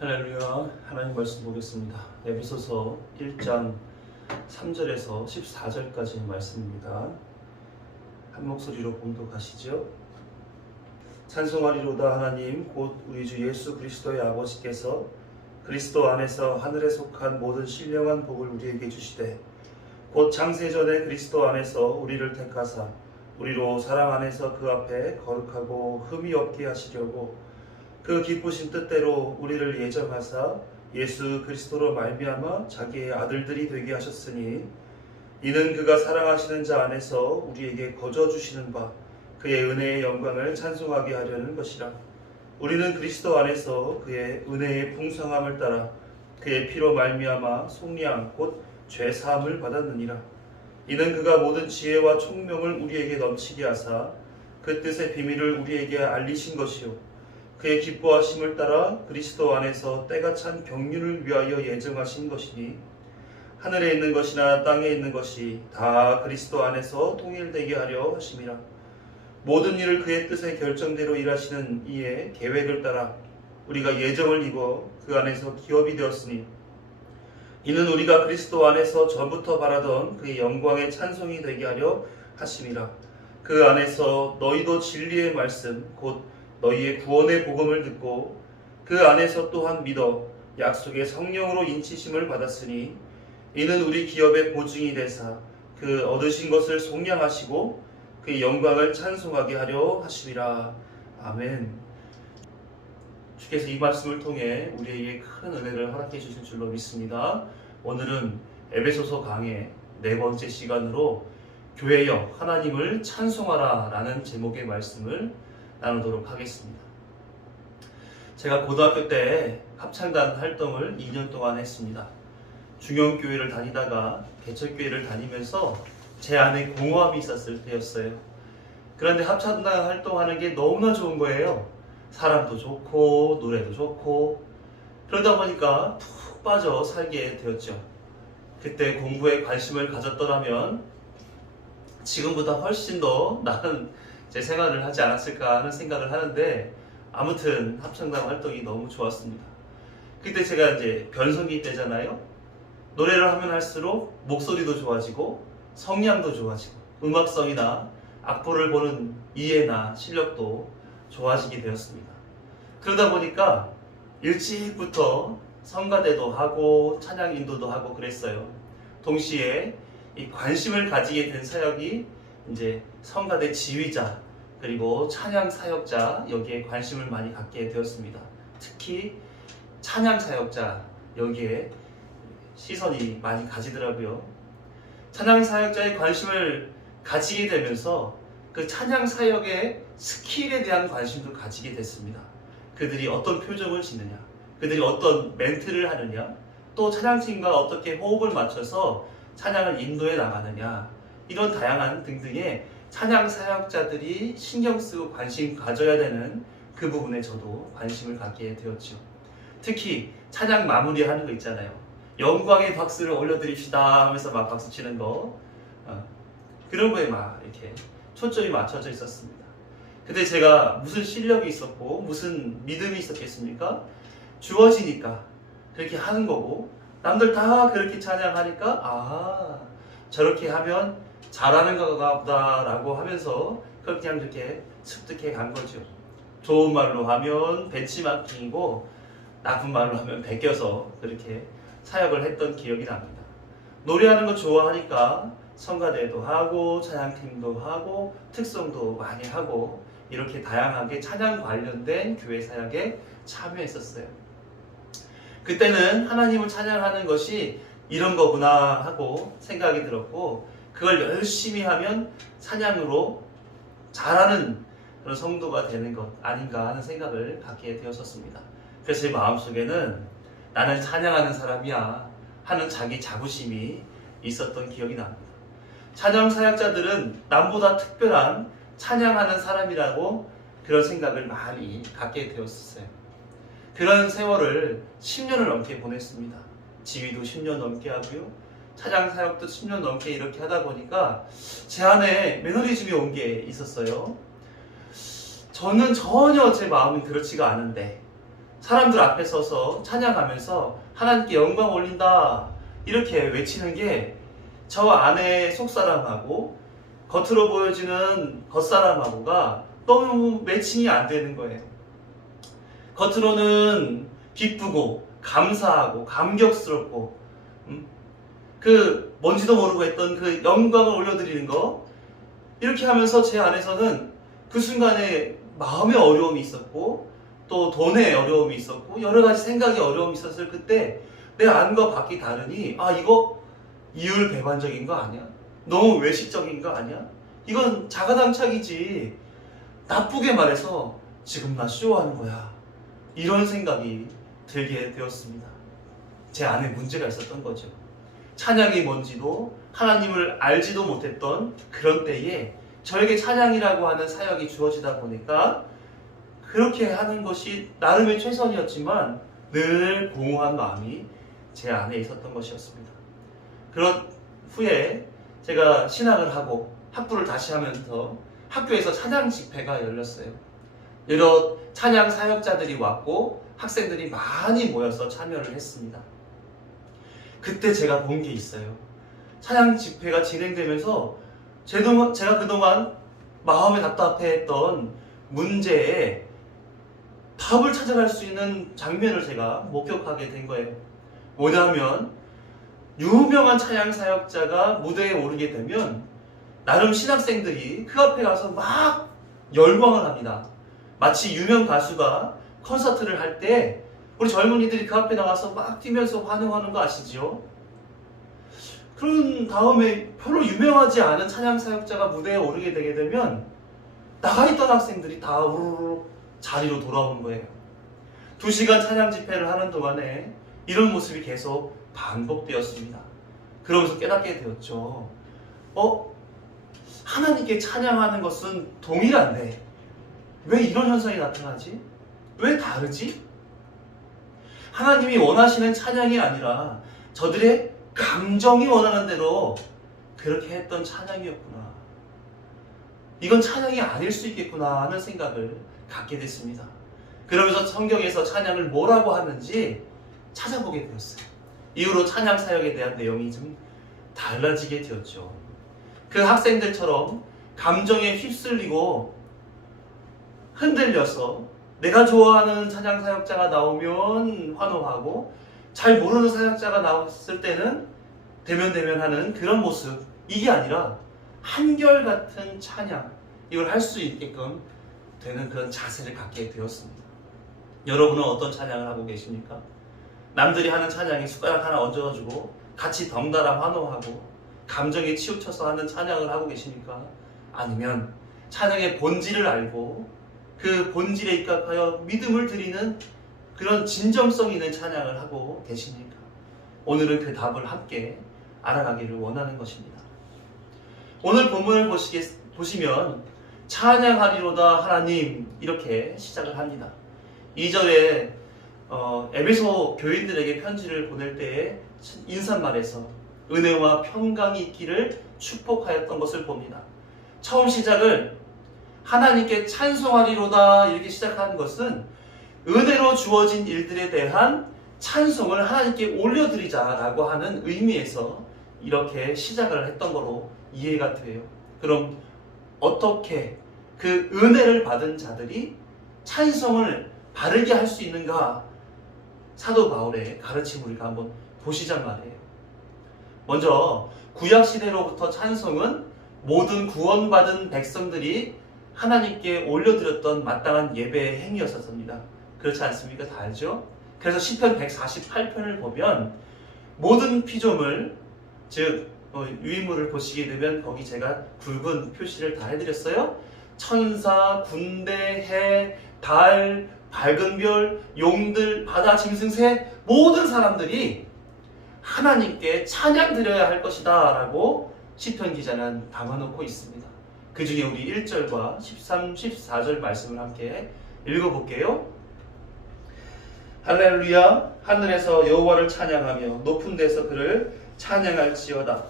할렐루야. 하나님 말씀 보겠습니다. 에베소서 1장 3절에서 14절까지 말씀입니다. 한 목소리로 봉독하시죠. 찬송하리로다. 하나님 곧 우리 주 예수 그리스도의 아버지께서 그리스도 안에서 하늘에 속한 모든 신령한 복을 우리에게 주시되 곧 창세전에 그리스도 안에서 우리를 택하사 우리로 사랑 안에서 그 앞에 거룩하고 흠이 없게 하시려고 그 기쁘신 뜻대로 우리를 예정하사 예수 그리스도로 말미암아 자기의 아들들이 되게 하셨으니 이는 그가 사랑하시는 자 안에서 우리에게 거저 주시는 바 그의 은혜의 영광을 찬송하게 하려는 것이라. 우리는 그리스도 안에서 그의 은혜의 풍성함을 따라 그의 피로 말미암아 속량 곧 죄 사함을 받았느니라. 이는 그가 모든 지혜와 총명을 우리에게 넘치게 하사 그 뜻의 비밀을 우리에게 알리신 것이요 그의 기뻐하심을 따라 그리스도 안에서 때가 찬 경륜을 위하여 예정하신 것이니 하늘에 있는 것이나 땅에 있는 것이 다 그리스도 안에서 통일되게 하려 하심이라. 모든 일을 그의 뜻의 결정대로 일하시는 이의 계획을 따라 우리가 예정을 입어 그 안에서 기업이 되었으니 이는 우리가 그리스도 안에서 전부터 바라던 그의 영광의 찬송이 되게 하려 하심이라. 그 안에서 너희도 진리의 말씀 곧 너희의 구원의 복음을 듣고 그 안에서 또한 믿어 약속의 성령으로 인치심을 받았으니 이는 우리 기업의 보증이 되사 그 얻으신 것을 속량하시고 그의 영광을 찬송하게 하려 하심이라. 아멘. 주께서 이 말씀을 통해 우리에게 큰 은혜를 허락해 주실 줄로 믿습니다. 오늘은 에베소서 강의 4번째 시간으로 교회여 하나님을 찬송하라 라는 제목의 말씀을 나누도록 하겠습니다. 제가 고등학교 때 합창단 활동을 2년 동안 했습니다. 중형교회를 다니다가 개척교회를 다니면서 제 안에 공허함이 있었을 때였어요. 그런데 합창단 활동하는 게 너무나 좋은 거예요. 사람도 좋고 노래도 좋고 그러다 보니까 푹 빠져 살게 되었죠. 그때 공부에 관심을 가졌더라면 지금보다 훨씬 더 나은 제 생활을 하지 않았을까 하는 생각을 하는데 아무튼 합창단 활동이 너무 좋았습니다. 그때 제가 이제 변성기 때잖아요. 노래를 하면 할수록 목소리도 좋아지고 성량도 좋아지고 음악성이나 악보를 보는 이해나 실력도 좋아지게 되었습니다. 그러다 보니까 일찍부터 성가대도 하고 찬양 인도도 하고 그랬어요. 동시에 이 관심을 가지게 된 사역이 이제 성가대 지휘자 그리고 찬양 사역자 여기에 관심을 많이 갖게 되었습니다. 특히 찬양 사역자 여기에 시선이 많이 가지더라고요. 찬양 사역자의 관심을 가지게 되면서 그 찬양 사역의 스킬에 대한 관심도 가지게 됐습니다. 그들이 어떤 표정을 짓느냐, 그들이 어떤 멘트를 하느냐, 또 찬양팀과 어떻게 호흡을 맞춰서 찬양을 인도해 나가느냐, 이런 다양한 등등의 찬양 사역자들이 신경 쓰고 관심 가져야 되는 그 부분에 저도 관심을 갖게 되었죠. 특히 찬양 마무리하는 거 있잖아요. 영광의 박수를 올려드립시다 하면서 막 박수 치는 거, 그런 거에 막 이렇게 초점이 맞춰져 있었습니다. 근데 제가 무슨 실력이 있었고 무슨 믿음이 있었겠습니까? 주어지니까 그렇게 하는 거고 남들 다 그렇게 찬양하니까 저렇게 하면 잘하는 거가 보다 라고 하면서 그냥 이렇게 습득해 간 거죠. 좋은 말로 하면 벤치마킹이고 나쁜 말로 하면 베껴서 그렇게 사역을 했던 기억이 납니다. 노래하는 거 좋아하니까 성가대도 하고 찬양팀도 하고 특성도 많이 하고 이렇게 다양하게 찬양 관련된 교회 사역에 참여했었어요. 그때는 하나님을 찬양하는 것이 이런 거구나 하고 생각이 들었고 그걸 열심히 하면 찬양으로 잘하는 그런 성도가 되는 것 아닌가 하는 생각을 갖게 되었었습니다. 그래서 제 마음속에는 나는 찬양하는 사람이야 하는 자기 자부심이 있었던 기억이 납니다. 찬양 사역자들은 남보다 특별한 찬양하는 사람이라고 그런 생각을 많이 갖게 되었어요. 그런 세월을 10년을 넘게 보냈습니다. 지휘도 10년 넘게 하고요. 찬양 사역도 10년 넘게 이렇게 하다 보니까 제 안에 매너리즘이 온 게 있었어요. 저는 전혀 제 마음이 그렇지가 않은데 사람들 앞에 서서 찬양하면서 하나님께 영광 올린다 이렇게 외치는 게 저 안에 속사람하고 겉으로 보여지는 겉사람하고가 너무 매칭이 안 되는 거예요. 겉으로는 기쁘고 감사하고 감격스럽고 그 뭔지도 모르고 했던 그 영광을 올려드리는 거, 이렇게 하면서 제 안에서는 그 순간에 마음의 어려움이 있었고 또 돈의 어려움이 있었고 여러 가지 생각의 어려움이 있었을 그때 내 안과 밖이 다르니 이거 이율배반적인 거 아니야? 너무 외식적인 거 아니야? 이건 자가당착이지. 나쁘게 말해서 지금 나 쇼하는 거야. 이런 생각이 들게 되었습니다. 제 안에 문제가 있었던 거죠. 찬양이 뭔지도 하나님을 알지도 못했던 그런 때에 저에게 찬양이라고 하는 사역이 주어지다 보니까 그렇게 하는 것이 나름의 최선이었지만 늘 공허한 마음이 제 안에 있었던 것이었습니다. 그런 후에 제가 신학을 하고 학부를 다시 하면서 학교에서 찬양 집회가 열렸어요. 여러 찬양 사역자들이 왔고 학생들이 많이 모여서 참여를 했습니다. 그때 제가 본 게 있어요. 찬양 집회가 진행되면서 제가 그동안 마음에 답답해했던 문제에 답을 찾아갈 수 있는 장면을 제가 목격하게 된 거예요. 뭐냐면 유명한 찬양 사역자가 무대에 오르게 되면 나름 신학생들이 그 앞에 가서 막 열광을 합니다. 마치 유명 가수가 콘서트를 할 때 우리 젊은이들이 그 앞에 나가서 막 뛰면서 환호하는 거 아시죠? 그런 다음에 별로 유명하지 않은 찬양 사역자가 무대에 오르게 되게 되면 나가 있던 학생들이 다 우르르 자리로 돌아오는 거예요. 2시간 찬양 집회를 하는 동안에 이런 모습이 계속 반복되었습니다. 그러면서 깨닫게 되었죠. 하나님께 찬양하는 것은 동일한데 왜 이런 현상이 나타나지? 왜 다르지? 하나님이 원하시는 찬양이 아니라 저들의 감정이 원하는 대로 그렇게 했던 찬양이었구나. 이건 찬양이 아닐 수 있겠구나 하는 생각을 갖게 됐습니다. 그러면서 성경에서 찬양을 뭐라고 하는지 찾아보게 되었어요. 이후로 찬양 사역에 대한 내용이 좀 달라지게 되었죠. 그 학생들처럼 감정에 휩쓸리고 흔들려서 내가 좋아하는 찬양 사역자가 나오면 환호하고 잘 모르는 사역자가 나왔을 때는 대면대면하는 그런 모습, 이게 아니라 한결같은 찬양, 이걸 할 수 있게끔 되는 그런 자세를 갖게 되었습니다. 여러분은 어떤 찬양을 하고 계십니까? 남들이 하는 찬양에 숟가락 하나 얹어가지고 같이 덩달아 환호하고 감정에 치우쳐서 하는 찬양을 하고 계십니까? 아니면 찬양의 본질을 알고 그 본질에 입각하여 믿음을 드리는 그런 진정성 있는 찬양을 하고 계십니까? 오늘은 그 답을 함께 알아가기를 원하는 것입니다. 오늘 본문을 보시면 찬양하리로다 하나님, 이렇게 시작을 합니다. 2절에 에베소 교인들에게 편지를 보낼 때에 인사말에서 은혜와 평강이 있기를 축복하였던 것을 봅니다. 처음 시작을 하나님께 찬송하리로다 이렇게 시작하는 것은 은혜로 주어진 일들에 대한 찬송을 하나님께 올려드리자라고 하는 의미에서 이렇게 시작을 했던 거로 이해가 돼요. 그럼 어떻게 그 은혜를 받은 자들이 찬송을 바르게 할 수 있는가? 사도 바울의 가르침을 우리가 한번 보시잔 말이에요. 먼저 구약시대로부터 찬송은 모든 구원받은 백성들이 하나님께 올려드렸던 마땅한 예배의 행위였었습니다. 그렇지 않습니까? 다 알죠? 그래서 시편 148편을 보면 모든 피조물, 즉 유인물을 보시게 되면 거기 제가 굵은 표시를 다 해드렸어요. 천사, 군대, 해, 달, 밝은 별, 용들, 바다 짐승새, 모든 사람들이 하나님께 찬양 드려야 할 것이다 라고 시편 기자는 담아놓고 있습니다. 그 중에 우리 1절과 13, 14절 말씀을 함께 읽어볼게요. 할렐루야, 하늘에서 여호와를 찬양하며 높은 데서 그를 찬양할지어다.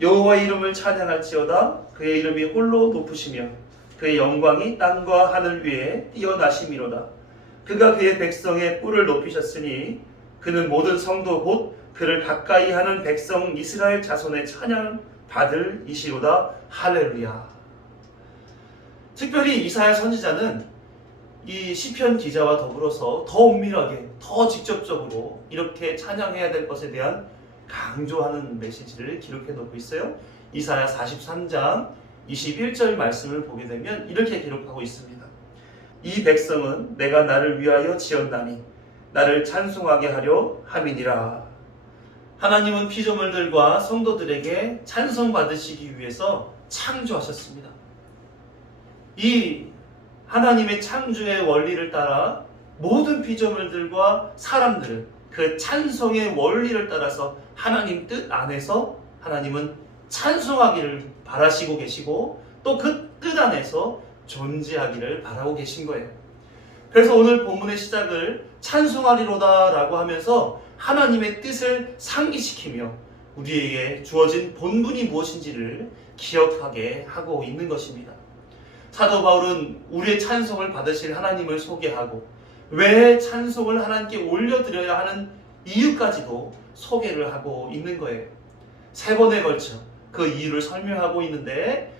여호와의 이름을 찬양할지어다. 그의 이름이 홀로 높으시며 그의 영광이 땅과 하늘 위에 뛰어나심이로다. 그가 그의 백성의 뿔을 높이셨으니 그는 모든 성도 곧 그를 가까이 하는 백성 이스라엘 자손의 찬양 받을 이시로다. 할렐루야. 특별히 이사야 선지자는 이 시편 기자와 더불어서 더 엄밀하게, 더 직접적으로 이렇게 찬양해야 될 것에 대한 강조하는 메시지를 기록해 놓고 있어요. 이사야 43장 21절 말씀을 보게 되면 이렇게 기록하고 있습니다. 이 백성은 내가 나를 위하여 지었나니 나를 찬송하게 하려 함이니라. 하나님은 피조물들과 성도들에게 찬송 받으시기 위해서 창조하셨습니다. 이 하나님의 창조의 원리를 따라 모든 피조물들과 사람들은 그 찬송의 원리를 따라서 하나님 뜻 안에서 하나님은 찬송하기를 바라시고 계시고 또 그 뜻 안에서 존재하기를 바라고 계신 거예요. 그래서 오늘 본문의 시작을 찬송하리로다 라고 하면서 하나님의 뜻을 상기시키며 우리에게 주어진 본분이 무엇인지를 기억하게 하고 있는 것입니다. 사도 바울은 우리의 찬송을 받으실 하나님을 소개하고 왜 찬송을 하나님께 올려드려야 하는 이유까지도 소개를 하고 있는 거예요. 3번에 걸쳐 그 이유를 설명하고 있는데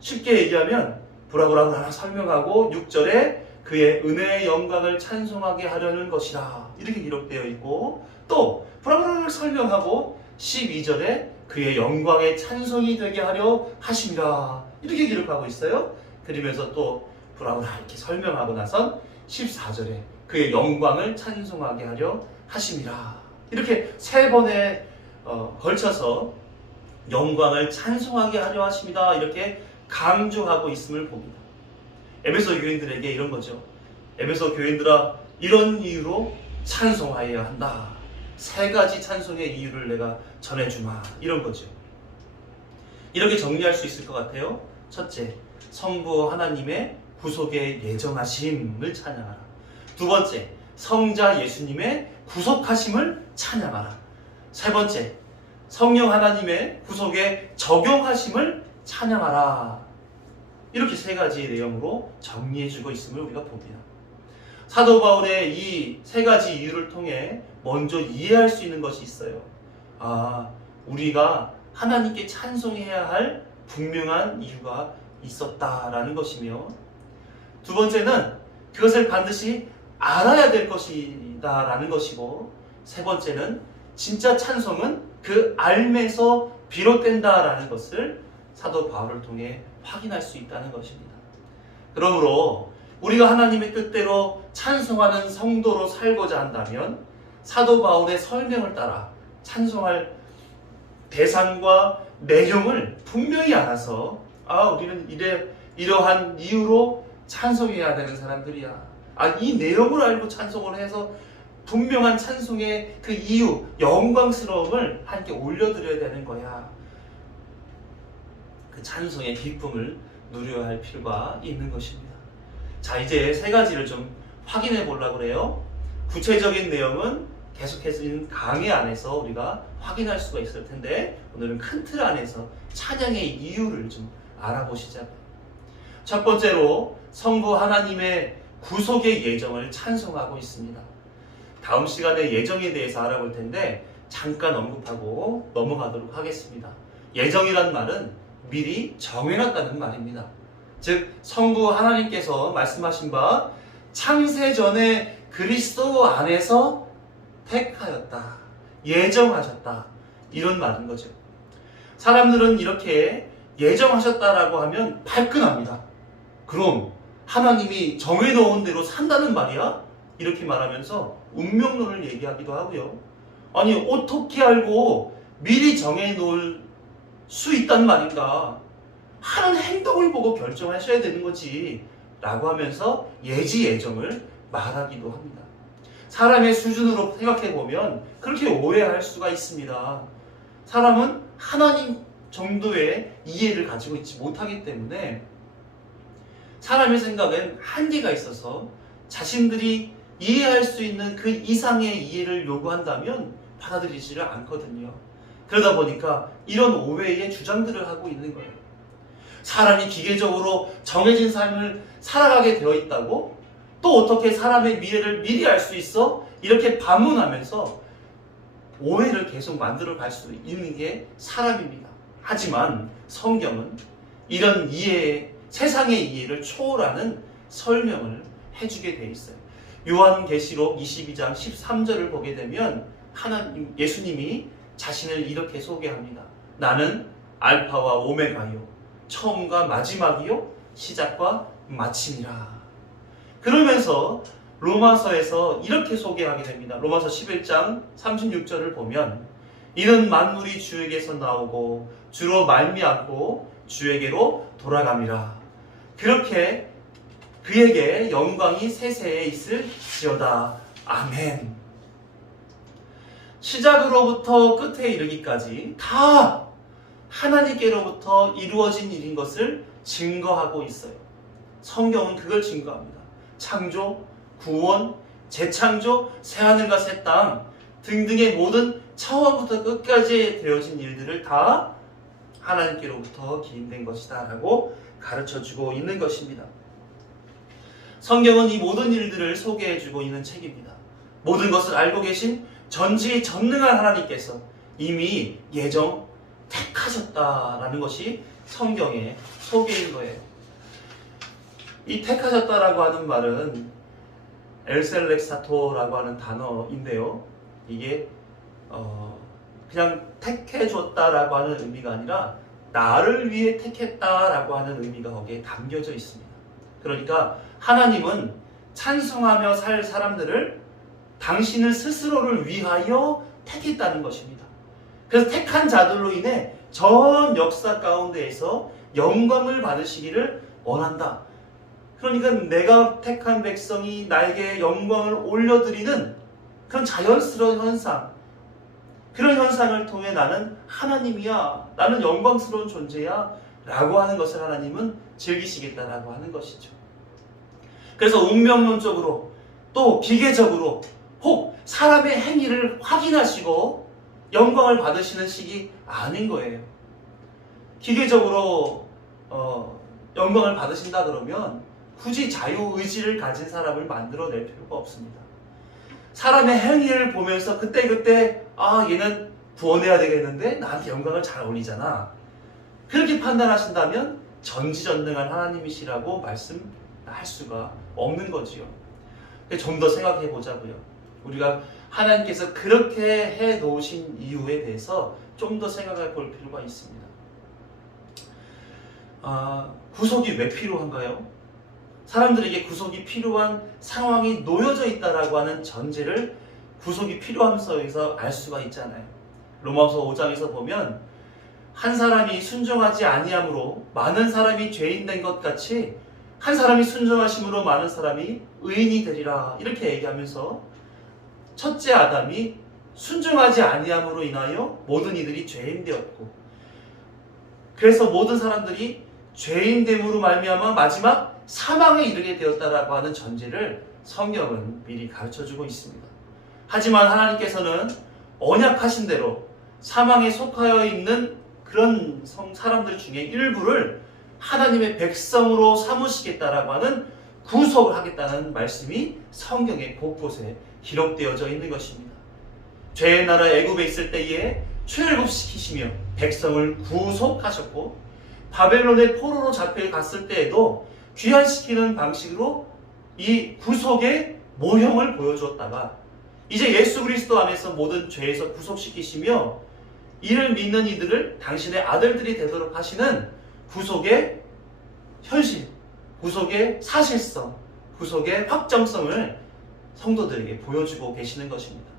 쉽게 얘기하면 브라브라브라 설명하고 6절에 그의 은혜의 영광을 찬송하게 하려는 것이라 이렇게 기록되어 있고 또 브라브라브라 설명하고 12절에 그의 영광의 찬송이 되게 하려 하심이라 이렇게 기록하고 있어요. 그러면서 또 브라브라 이렇게 설명하고 나선 14절에 그의 영광을 찬송하게 하려 하심이라 이렇게 3번에 걸쳐서 영광을 찬송하게 하려 하심이다 이렇게 강조하고 있음을 봅니다. 에베소 교인들에게 이런 거죠. 에베소 교인들아 이런 이유로 찬송하여야 한다. 3가지 찬송의 이유를 내가 전해주마 이런 거죠. 이렇게 정리할 수 있을 것 같아요. 첫째, 성부 하나님의 구속의 예정하심을 찬양하라. 두 번째, 성자 예수님의 구속하심을 찬양하라. 세 번째, 성령 하나님의 구속의 적용하심을 찬양하라. 이렇게 3가지의 내용으로 정리해주고 있음을 우리가 봅니다. 사도 바울의 이 3가지 이유를 통해 먼저 이해할 수 있는 것이 있어요. 우리가 하나님께 찬송해야 할 분명한 이유가 있었다라는 것이며 두 번째는 그것을 반드시 알아야 될 것이다라는 것이고 세 번째는 진짜 찬송은 그 알매서 비롯된다라는 것을 사도 바울을 통해 확인할 수 있다는 것입니다. 그러므로 우리가 하나님의 뜻대로 찬송하는 성도로 살고자 한다면 사도 바울의 설명을 따라 찬송할 대상과 내용을 분명히 알아서 우리는 이러한 이유로 찬송해야 되는 사람들이야. 이 내용을 알고 찬송을 해서 분명한 찬송의 그 이유, 영광스러움을 함께 올려드려야 되는 거야. 그 찬송의 기쁨을 누려야 할 필요가 있는 것입니다. 자, 이제 3가지를 좀 확인해 보려고 그래요. 구체적인 내용은 계속해서 강의 안에서 우리가 확인할 수가 있을 텐데 오늘은 큰 틀 안에서 찬양의 이유를 좀 알아보시자고요. 첫 번째로 성부 하나님의 구속의 예정을 찬송하고 있습니다. 다음 시간에 예정에 대해서 알아볼 텐데 잠깐 언급하고 넘어가도록 하겠습니다. 예정이란 말은 미리 정해놨다는 말입니다. 즉 성부 하나님께서 말씀하신 바 창세 전에 그리스도 안에서 택하였다, 예정하셨다 이런 말인 거죠. 사람들은 이렇게 예정하셨다라고 하면 발끈합니다. 그럼 하나님이 정해놓은 대로 산다는 말이야? 이렇게 말하면서 운명론을 얘기하기도 하고요. 아니 어떻게 알고 미리 정해놓을 수 있단 말인가? 하는 행동을 보고 결정하셔야 되는 거지 라고 하면서 예지예정을 말하기도 합니다. 사람의 수준으로 생각해보면 그렇게 오해할 수가 있습니다. 사람은 하나님 정도의 이해를 가지고 있지 못하기 때문에 사람의 생각엔 한계가 있어서 자신들이 이해할 수 있는 그 이상의 이해를 요구한다면 받아들이지를 않거든요. 그러다 보니까 이런 오해의 주장들을 하고 있는 거예요. 사람이 기계적으로 정해진 삶을 살아가게 되어 있다고? 또 어떻게 사람의 미래를 미리 알 수 있어? 이렇게 반문하면서 오해를 계속 만들어 갈 수 있는 게 사람입니다. 하지만 성경은 이런 이해, 세상의 이해를 초월하는 설명을 해주게 돼 있어요. 요한계시록 22장 13절을 보게 되면 예수님이 자신을 이렇게 소개합니다. 나는 알파와 오메가요, 처음과 마지막이요, 시작과 마침이라. 그러면서 로마서에서 이렇게 소개하게 됩니다. 로마서 11장 36절을 보면 이는 만물이 주에게서 나오고 주로 말미암고 주에게로 돌아갑니다. 그렇게 그에게 영광이 세세에 있을지어다. 아멘. 시작으로부터 끝에 이르기까지 다 하나님께로부터 이루어진 일인 것을 증거하고 있어요. 성경은 그걸 증거합니다. 창조, 구원, 재창조, 새하늘과 새 땅 등등의 모든 처음부터 끝까지 되어진 일들을 다 하나님께로부터 기인된 것이다 라고 가르쳐주고 있는 것입니다. 성경은 이 모든 일들을 소개해주고 있는 책입니다. 모든 것을 알고 계신 전지전능한 하나님께서 이미 예정 택하셨다라는 것이 성경의 소개인 거예요. 이 택하셨다라고 하는 말은 엘셀렉사토라고 하는 단어인데요. 이게 그냥 택해줬다라고 하는 의미가 아니라 나를 위해 택했다라고 하는 의미가 거기에 담겨져 있습니다. 그러니까 하나님은 찬송하며 살 사람들을 당신을 스스로를 위하여 택했다는 것입니다. 그래서 택한 자들로 인해 전 역사 가운데에서 영광을 받으시기를 원한다. 그러니까 내가 택한 백성이 나에게 영광을 올려드리는 그런 자연스러운 현상, 그런 현상을 통해 나는 하나님이야, 나는 영광스러운 존재야 라고 하는 것을 하나님은 즐기시겠다라고 하는 것이죠. 그래서 운명론적으로 또 기계적으로 혹 사람의 행위를 확인하시고 영광을 받으시는 식이 아닌 거예요. 기계적으로 영광을 받으신다 그러면 굳이 자유의지를 가진 사람을 만들어낼 필요가 없습니다. 사람의 행위를 보면서 그때그때 얘는 구원해야 되겠는데 나한테 영광을 잘 올리잖아, 그렇게 판단하신다면 전지전능한 하나님이시라고 말씀할 수가 없는 거지요. 좀 더 생각해 보자고요. 우리가 하나님께서 그렇게 해 놓으신 이유에 대해서 좀 더 생각해 볼 필요가 있습니다. 구속이 왜 필요한가요? 사람들에게 구속이 필요한 상황이 놓여져 있다라고 하는 전제를 구속이 필요함에서 알 수가 있잖아요. 로마서 5장에서 보면 한 사람이 순종하지 아니함으로 많은 사람이 죄인 된 것 같이 한 사람이 순종하심으로 많은 사람이 의인이 되리라 이렇게 얘기하면서 첫째 아담이 순종하지 아니함으로 인하여 모든 이들이 죄인 되었고, 그래서 모든 사람들이 죄인됨으로 말미암아 마지막 사망에 이르게 되었다라고 하는 전제를 성경은 미리 가르쳐주고 있습니다. 하지만 하나님께서는 언약하신 대로 사망에 속하여 있는 그런 사람들 중에 일부를 하나님의 백성으로 삼으시겠다라고 하는 구속을 하겠다는 말씀이 성경의 곳곳에 기록되어져 있는 것입니다. 죄의 나라 애굽에 있을 때에 출애굽시키시며 백성을 구속하셨고, 바벨론의 포로로 잡혀갔을 때에도 귀환시키는 방식으로 이 구속의 모형을 보여주었다가 이제 예수 그리스도 안에서 모든 죄에서 구속시키시며 이를 믿는 이들을 당신의 아들들이 되도록 하시는 구속의 현실, 구속의 사실성, 구속의 확정성을 성도들에게 보여주고 계시는 것입니다.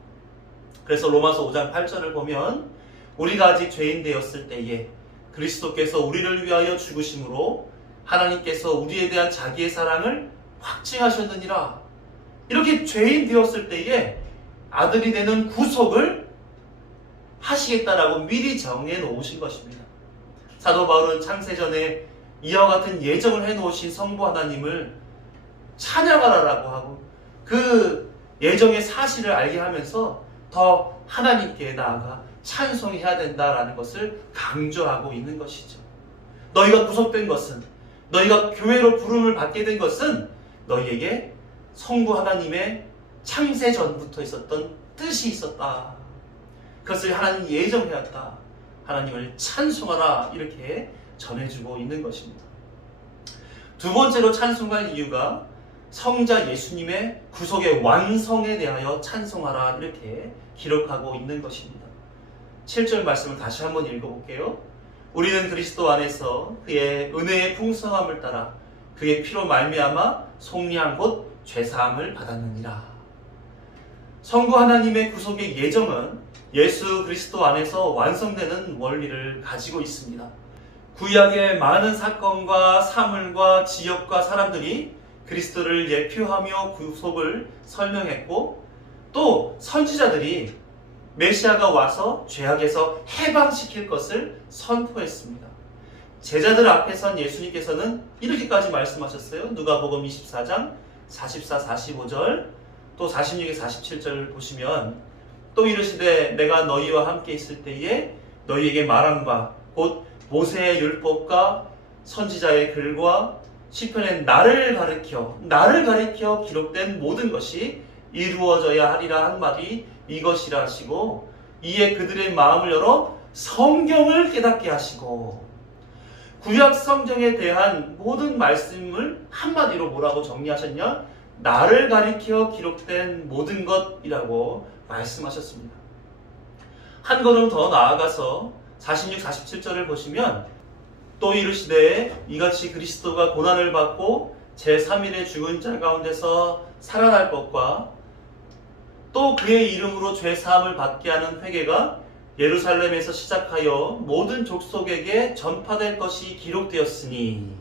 그래서 로마서 5장 8절을 보면 우리가 아직 죄인 되었을 때에 그리스도께서 우리를 위하여 죽으심으로 하나님께서 우리에 대한 자기의 사랑을 확증하셨느니라. 이렇게 죄인 되었을 때에 아들이 되는 구속을 하시겠다라고 미리 정해 놓으신 것입니다. 사도 바울은 창세전에 이와 같은 예정을 해 놓으신 성부 하나님을 찬양하라라고 하고 그 예정의 사실을 알게 하면서 더 하나님께 나아가 찬송해야 된다라는 것을 강조하고 있는 것이죠. 너희가 구속된 것은, 너희가 교회로 부름을 받게 된 것은 너희에게 성부 하나님의 창세 전부터 있었던 뜻이 있었다. 그것을 하나님이 예정해왔다. 하나님을 찬송하라 이렇게 전해주고 있는 것입니다. 두 번째로 찬송할 이유가 성자 예수님의 구속의 완성에 대하여 찬송하라 이렇게 기록하고 있는 것입니다. 7절 말씀을 다시 한번 읽어볼게요. 우리는 그리스도 안에서 그의 은혜의 풍성함을 따라 그의 피로 말미암아 속량 곧 죄사함을 받았느니라. 성부 하나님의 구속의 예정은 예수 그리스도 안에서 완성되는 원리를 가지고 있습니다. 구약의 많은 사건과 사물과 지역과 사람들이 그리스도를 예표하며 구속을 설명했고, 또 선지자들이 메시아가 와서 죄악에서 해방시킬 것을 선포했습니다. 제자들 앞에 선 예수님께서는 이렇게까지 말씀하셨어요. 누가복음 24장 44, 45절 또 46에 47절 보시면, 또 이르시되 내가 너희와 함께 있을 때에 너희에게 말한 바 곧 모세의 율법과 선지자의 글과 시편에 나를 가리켜 기록된 모든 것이 이루어져야 하리라 한 말이 이것이라 하시고, 이에 그들의 마음을 열어 성경을 깨닫게 하시고, 구약 성경에 대한 모든 말씀을 한마디로 뭐라고 정리하셨냐? 나를 가리켜 기록된 모든 것이라고 말씀하셨습니다. 한 걸음 더 나아가서 46, 47절을 보시면, 또 이르시되 이같이 그리스도가 고난을 받고 제3일에 죽은 자 가운데서 살아날 것과 또 그의 이름으로 죄사함을 받게 하는 회개가 예루살렘에서 시작하여 모든 족속에게 전파될 것이 기록되었으니,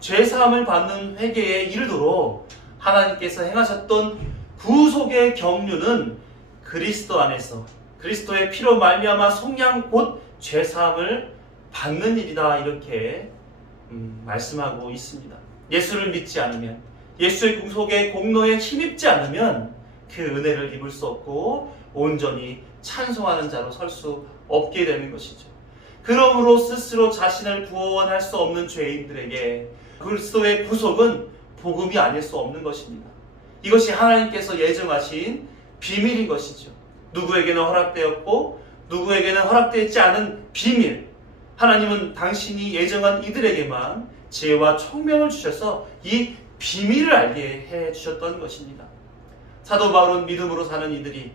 죄사함을 받는 회개에 이르도록 하나님께서 행하셨던 구속의 경륜은 그리스도 안에서 그리스도의 피로 말미암아 속량 곧 죄사함을 받는 일이다 이렇게 말씀하고 있습니다. 예수를 믿지 않으면, 예수의 구속의 공로에 힘입지 않으면 그 은혜를 입을 수 없고 온전히 찬송하는 자로 설 수 없게 되는 것이죠. 그러므로 스스로 자신을 구원할 수 없는 죄인들에게 그리스도의 구속은 복음이 아닐 수 없는 것입니다. 이것이 하나님께서 예정하신 비밀인 것이죠. 누구에게는 허락되었고 누구에게는 허락되지 않은 비밀, 하나님은 당신이 예정한 이들에게만 지혜와 총명을 주셔서 이 비밀을 알게 해주셨던 것입니다. 사도 바울은 믿음으로 사는 이들이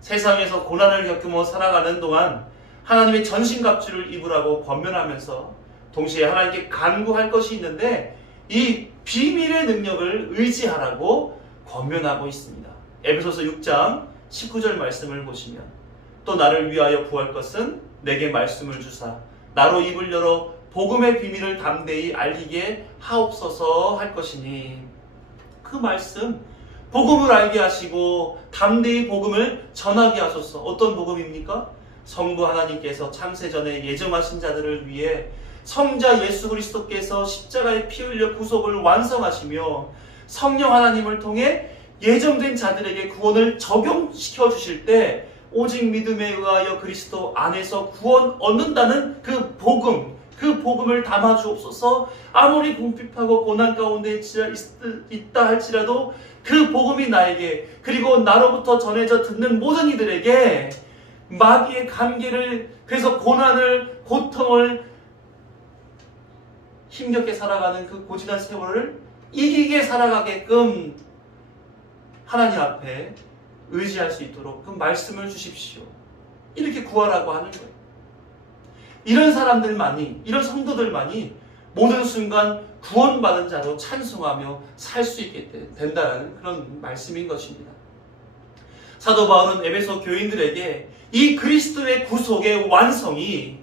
세상에서 고난을 겪으며 살아가는 동안 하나님의 전신갑주를 입으라고 권면하면서 동시에 하나님께 간구할 것이 있는데 이 비밀의 능력을 의지하라고 권면하고 있습니다. 에베소서 6장 19절 말씀을 보시면, 또 나를 위하여 구할 것은 내게 말씀을 주사 나로 입을 열어 복음의 비밀을 담대히 알리게 하옵소서 할 것이니, 그 말씀 복음을 알게 하시고 담대히 복음을 전하게 하소서. 어떤 복음입니까? 성부 하나님께서 창세전에 예정하신 자들을 위해 성자 예수 그리스도께서 십자가에 피 흘려 구속을 완성하시며 성령 하나님을 통해 예정된 자들에게 구원을 적용시켜 주실 때 오직 믿음에 의하여 그리스도 안에서 구원 얻는다는 그 복음을 담아 주옵소서. 아무리 궁핍하고 고난 가운데 있다 할지라도 그 복음이 나에게, 그리고 나로부터 전해져 듣는 모든 이들에게 마귀의 관계를, 그래서 고난을, 고통을 힘겹게 살아가는 그 고지난 세월을 이기게 살아가게끔 하나님 앞에 의지할 수 있도록 그 말씀을 주십시오. 이렇게 구하라고 하는 거예요. 이런 사람들만이, 이런 성도들만이 모든 순간 구원받은 자로 찬송하며 살 수 있게 된다는 그런 말씀인 것입니다. 사도 바울은 에베소 교인들에게 이 그리스도의 구속의 완성이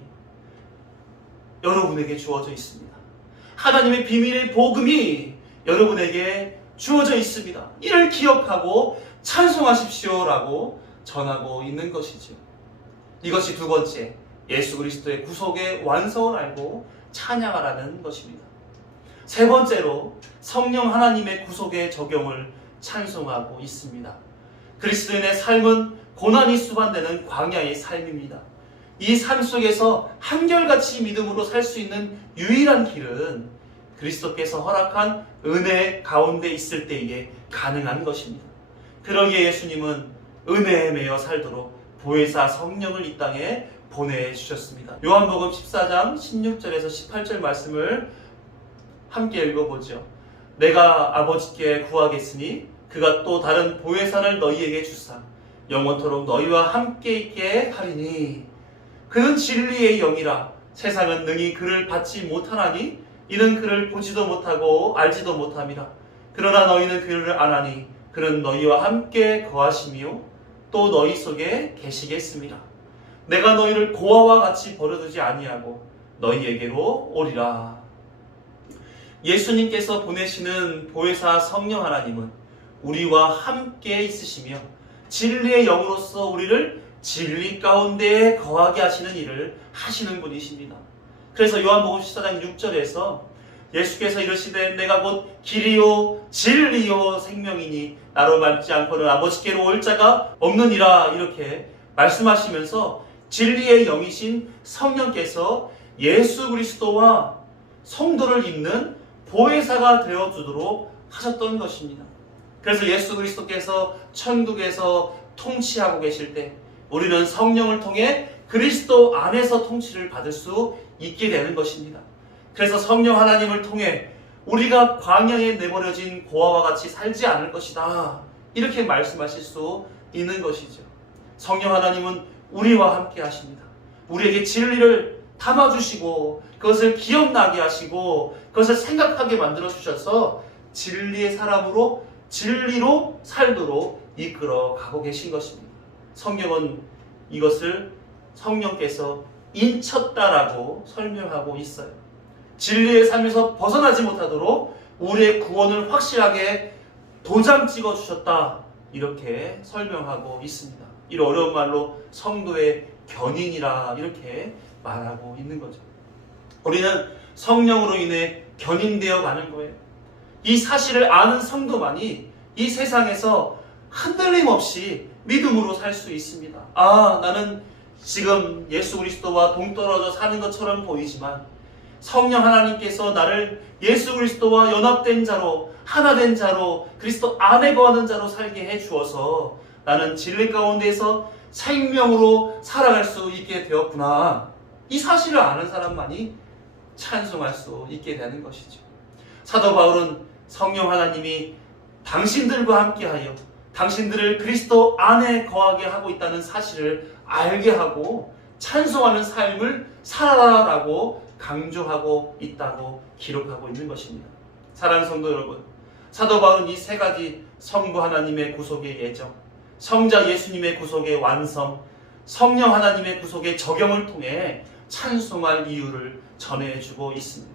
여러분에게 주어져 있습니다. 하나님의 비밀의 복음이 여러분에게 주어져 있습니다. 이를 기억하고 찬송하십시오라고 전하고 있는 것이죠. 이것이 두 번째, 예수 그리스도의 구속의 완성을 알고 찬양하라는 것입니다. 세 번째로 성령 하나님의 구속의 적용을 찬송하고 있습니다. 그리스도인의 삶은 고난이 수반되는 광야의 삶입니다. 이 삶 속에서 한결같이 믿음으로 살 수 있는 유일한 길은 그리스도께서 허락한 은혜 가운데 있을 때에 가능한 것입니다. 그러기에 예수님은 은혜에 매여 살도록 보혜사 성령을 이 땅에 보내주셨습니다. 요한복음 14장 16절에서 18절 말씀을 함께 읽어보죠. 내가 아버지께 구하겠으니 그가 또 다른 보혜사를 너희에게 주사 영원토록 너희와 함께 있게 하리니 그는 진리의 영이라 세상은 능히 그를 받지 못하나니 이는 그를 보지도 못하고 알지도 못함이라. 그러나 너희는 그를 아나니 그는 너희와 함께 거하시며 또 너희 속에 계시겠습니다. 내가 너희를 고아와 같이 버려두지 아니하고 너희에게로 오리라. 예수님께서 보내시는 보혜사 성령 하나님은 우리와 함께 있으시며 진리의 영으로서 우리를 진리 가운데 거하게 하시는 일을 하시는 분이십니다. 그래서 요한복음 14장 6절에서 예수께서 이르시되 내가 곧 길이요 진리요 생명이니 나로 말지 않고는 아버지께로 올 자가 없느니라 이렇게 말씀하시면서 진리의 영이신 성령께서 예수 그리스도와 성도를 잇는 보혜사가 되어주도록 하셨던 것입니다. 그래서 예수 그리스도께서 천국에서 통치하고 계실 때 우리는 성령을 통해 그리스도 안에서 통치를 받을 수 있게 되는 것입니다. 그래서 성령 하나님을 통해 우리가 광야에 내버려진 고아와 같이 살지 않을 것이다 이렇게 말씀하실 수 있는 것이죠. 성령 하나님은 우리와 함께 하십니다. 우리에게 진리를 담아주시고 그것을 기억나게 하시고 그것을 생각하게 만들어 주셔서 진리의 사람으로 진리로 살도록 이끌어 가고 계신 것입니다. 성경은 이것을 성령께서 인쳤다라고 설명하고 있어요. 진리의 삶에서 벗어나지 못하도록 우리의 구원을 확실하게 도장 찍어 주셨다 이렇게 설명하고 있습니다. 이 어려운 말로 성도의 견인이라 이렇게 말하고 있는 거죠. 우리는 성령으로 인해 견인되어 가는 거예요. 이 사실을 아는 성도만이 이 세상에서 흔들림 없이 믿음으로 살 수 있습니다. 나는 지금 예수 그리스도와 동떨어져 사는 것처럼 보이지만 성령 하나님께서 나를 예수 그리스도와 연합된 자로 하나된 자로 그리스도 안에 거하는 자로 살게 해주어서 나는 진리 가운데서 생명으로 살아갈 수 있게 되었구나. 이 사실을 아는 사람만이 찬송할 수 있게 되는 것이죠. 사도 바울은 성령 하나님이 당신들과 함께하여 당신들을 그리스도 안에 거하게 하고 있다는 사실을 알게 하고 찬송하는 삶을 살아라라고 강조하고 있다고 기록하고 있는 것입니다. 사랑하는 성도 여러분, 사도 바울은 이 세 가지 성부 하나님의 구속의 예정, 성자 예수님의 구속의 완성, 성령 하나님의 구속의 적용을 통해 찬송할 이유를 전해주고 있습니다.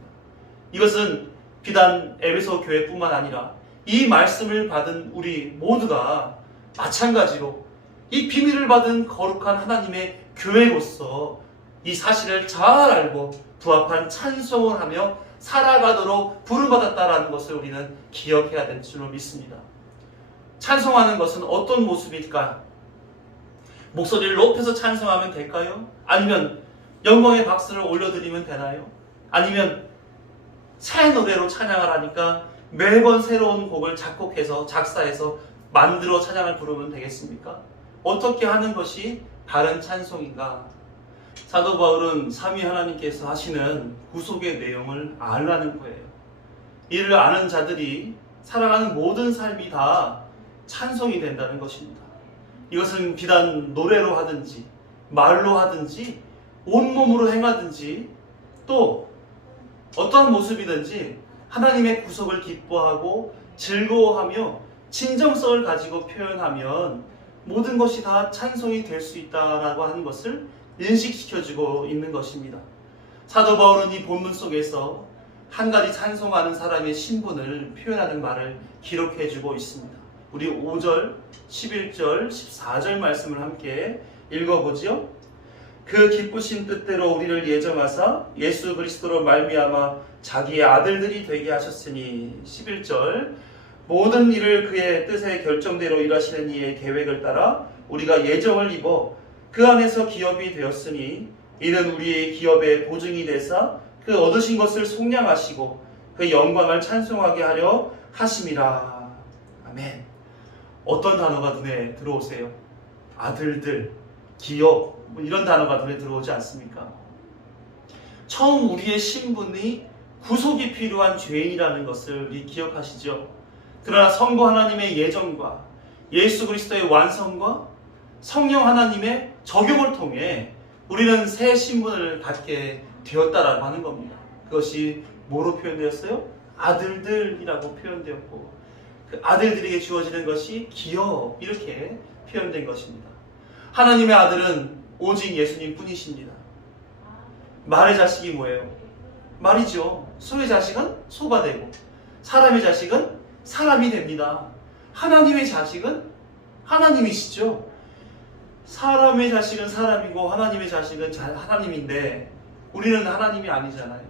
이것은 비단 에베소 교회뿐만 아니라 이 말씀을 받은 우리 모두가 마찬가지로 이 비밀을 받은 거룩한 하나님의 교회로서 이 사실을 잘 알고 부합한 찬송을 하며 살아가도록 부름받았다라는 것을 우리는 기억해야 될 줄로 믿습니다. 찬송하는 것은 어떤 모습일까? 목소리를 높여서 찬송하면 될까요? 아니면 영광의 박수를 올려드리면 되나요? 아니면 새 노래로 찬양을 하니까 매번 새로운 곡을 작곡해서 작사해서 만들어 찬양을 부르면 되겠습니까? 어떻게 하는 것이 바른 찬송인가? 사도 바울은 삼위 하나님께서 하시는 구속의 내용을 알라는 거예요. 이를 아는 자들이 살아가는 모든 삶이 다 찬송이 된다는 것입니다. 이것은 비단 노래로 하든지 말로 하든지 온몸으로 행하든지 또 어떠한 모습이든지 하나님의 구속을 기뻐하고 즐거워하며 진정성을 가지고 표현하면 모든 것이 다 찬송이 될 수 있다라고 하는 것을 인식시켜주고 있는 것입니다. 사도 바울은 이 본문 속에서 한 가지 찬송하는 사람의 신분을 표현하는 말을 기록해주고 있습니다. 우리 5절, 11절, 14절 말씀을 함께 읽어보죠. 그 기쁘신 뜻대로 우리를 예정하사 예수 그리스도로 말미암아 자기의 아들들이 되게 하셨으니 11절 모든 일을 그의 뜻의 결정대로 일하시는 이의 계획을 따라 우리가 예정을 입어 그 안에서 기업이 되었으니 이는 우리의 기업의 보증이 되사 그 얻으신 것을 속량하시고 그 영광을 찬송하게 하려 하심이라. 아멘. 아멘. 어떤 단어가 눈에 들어오세요? 아들들, 기업, 뭐 이런 단어가 눈에 들어오지 않습니까? 처음 우리의 신분이 구속이 필요한 죄인이라는 것을 우리 기억하시죠? 그러나 성부 하나님의 예정과 예수 그리스도의 완성과 성령 하나님의 적용을 통해 우리는 새 신분을 갖게 되었다라고 하는 겁니다. 그것이 뭐로 표현되었어요? 아들들이라고 표현되었고, 그 아들들에게 주어지는 것이 기업, 이렇게 표현된 것입니다. 하나님의 아들은 오직 예수님 뿐이십니다. 말의 자식이 뭐예요? 말이죠. 소의 자식은 소가 되고, 사람의 자식은 사람이 됩니다. 하나님의 자식은 하나님이시죠. 사람의 자식은 사람이고 하나님의 자식은 하나님인데 우리는 하나님이 아니잖아요.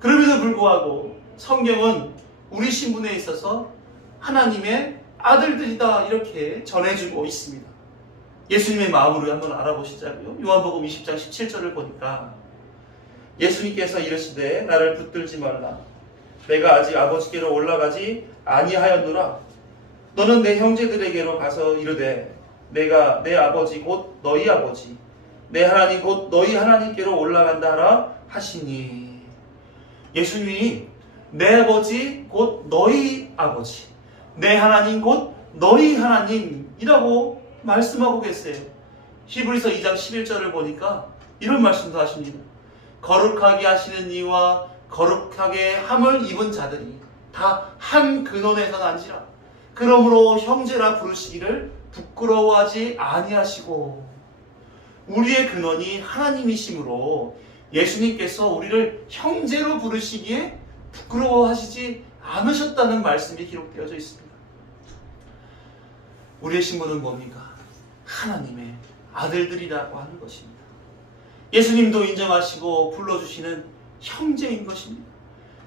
그럼에도 불구하고 성경은 우리 신분에 있어서 하나님의 아들들이다 이렇게 전해주고 있습니다. 예수님의 마음으로 한번 알아보시자고요. 요한복음 20장 17절을 보니까 예수님께서 이르시되 나를 붙들지 말라. 내가 아직 아버지께로 올라가지 아니하였노라. 너는 내 형제들에게로 가서 이르되 내가 내 아버지 곧 너희 아버지 내 하나님 곧 너희 하나님께로 올라간다 하라 하시니. 예수님이 내 아버지 곧 너희 아버지 내 하나님 곧 너희 하나님이라고 말씀하고 계세요. 히브리서 2장 11절을 보니까 이런 말씀도 하십니다. 거룩하게 하시는 이와 거룩하게 함을 입은 자들이 다 한 근원에서 난지라. 그러므로 형제라 부르시기를 부끄러워하지 아니하시고. 우리의 근원이 하나님이시므로 예수님께서 우리를 형제로 부르시기에 부끄러워하시지 않으셨다는 말씀이 기록되어져 있습니다. 우리의 신분은 뭡니까? 하나님의 아들들이라고 하는 것입니다. 예수님도 인정하시고 불러주시는 형제인 것입니다.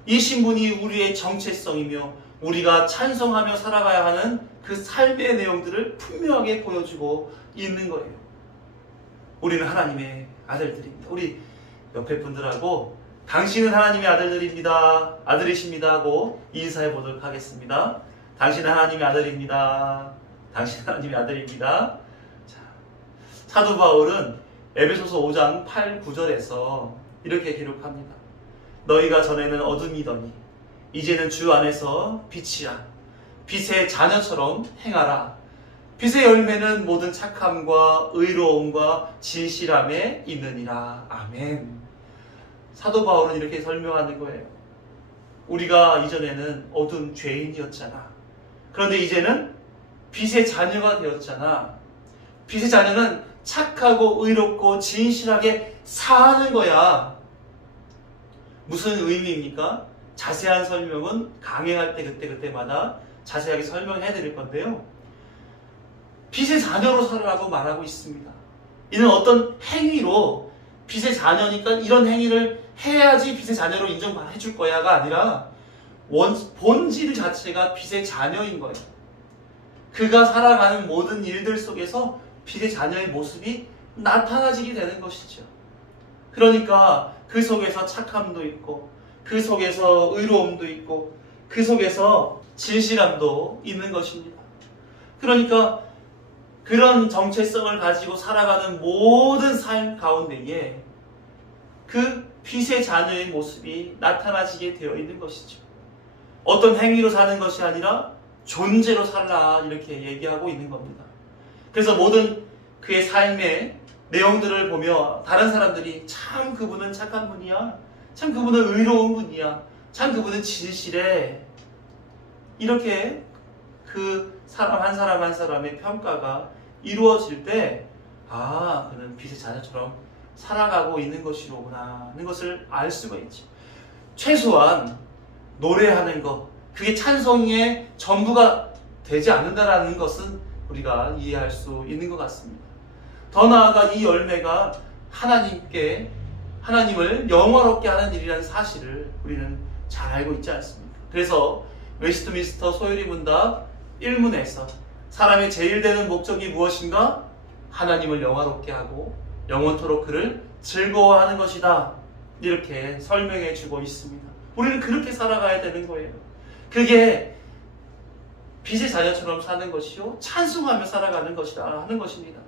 이 신분이 우리의 정체성이며 우리가 찬송하며 살아가야 하는 그 삶의 내용들을 분명하게 보여주고 있는 거예요. 우리는 하나님의 아들들입니다. 우리 옆에 분들하고 당신은 하나님의 아들들입니다. 아들이십니다 하고 인사해 보도록 하겠습니다. 당신은 하나님의 아들입니다. 당신은 하나님의 아들입니다. 자, 사도 바울은 에베소서 5장 8, 9절에서 이렇게 기록합니다. 너희가 전에는 어둠이더니 이제는 주 안에서 빛이라. 빛의 자녀처럼 행하라. 빛의 열매는 모든 착함과 의로움과 진실함에 있느니라. 아멘. 사도 바울은 이렇게 설명하는 거예요. 우리가 이전에는 어두운 죄인이었잖아. 그런데 이제는 빛의 자녀가 되었잖아. 빛의 자녀는 착하고 의롭고 진실하게 사는 거야. 무슨 의미입니까? 자세한 설명은 강행할 때 그때마다 자세하게 설명해 드릴 건데요. 빛의 자녀로 살아라고 말하고 있습니다. 이는 어떤 행위로 빛의 자녀니까 이런 행위를 해야지 빛의 자녀로 인정해 줄 거야가 아니라 본질 자체가 빛의 자녀인 거예요. 그가 살아가는 모든 일들 속에서 빛의 자녀의 모습이 나타나지게 되는 것이죠. 그러니까 그 속에서 착함도 있고 그 속에서 의로움도 있고 그 속에서 진실함도 있는 것입니다. 그러니까 그런 정체성을 가지고 살아가는 모든 삶 가운데에 그 빛의 자녀의 모습이 나타나지게 되어 있는 것이죠. 어떤 행위로 사는 것이 아니라 존재로 살라 이렇게 얘기하고 있는 겁니다. 그래서 모든 그의 삶의 내용들을 보며 다른 사람들이 참 그분은 착한 분이야, 참 그분은 의로운 분이야, 참 그분은 진실해, 이렇게 그 사람 한 사람 한 사람의 평가가 이루어질 때 그는 빛의 자녀처럼 살아가고 있는 것이로구나 하는 것을 알 수가 있죠. 최소한 노래하는 것, 그게 찬송의 전부가 되지 않는다라는 것은 우리가 이해할 수 있는 것 같습니다. 더 나아가 이 열매가 하나님을 영화롭게 하는 일이라는 사실을 우리는 잘 알고 있지 않습니까? 그래서 웨스트민스터 소요리 문답 1문에서 사람의 제일 되는 목적이 무엇인가? 하나님을 영화롭게 하고 영원토록 그를 즐거워하는 것이다. 이렇게 설명해 주고 있습니다. 우리는 그렇게 살아가야 되는 거예요. 그게 빛의 자녀처럼 사는 것이요 찬송하며 살아가는 것이다 하는 것입니다.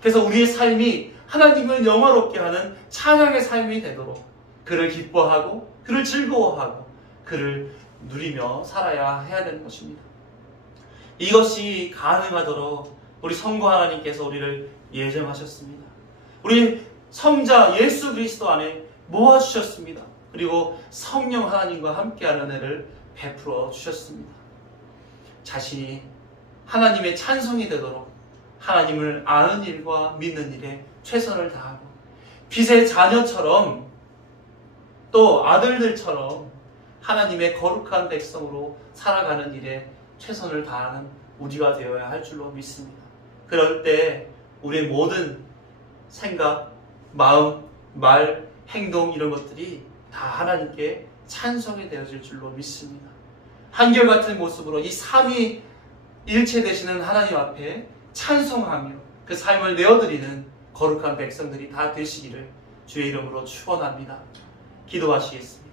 그래서 우리의 삶이 하나님을 영화롭게 하는 찬양의 삶이 되도록 그를 기뻐하고 그를 즐거워하고 그를 누리며 살아야 해야 되는 것입니다. 이것이 가능하도록 우리 성부 하나님께서 우리를 예정하셨습니다. 우리 성자 예수 그리스도 안에 모아주셨습니다. 그리고 성령 하나님과 함께하는 은혜를 베풀어 주셨습니다. 자신이 하나님의 찬송이 되도록 하나님을 아는 일과 믿는 일에 최선을 다하고 빛의 자녀처럼 또 아들들처럼 하나님의 거룩한 백성으로 살아가는 일에 최선을 다하는 우리가 되어야 할 줄로 믿습니다. 그럴 때 우리의 모든 생각, 마음, 말, 행동 이런 것들이 다 하나님께 찬송이 되어질 줄로 믿습니다. 한결같은 모습으로 이 삼위 일체 되시는 하나님 앞에 찬송하며 그 삶을 내어드리는 거룩한 백성들이 다 되시기를 주의 이름으로 축원합니다. 기도하시겠습니다.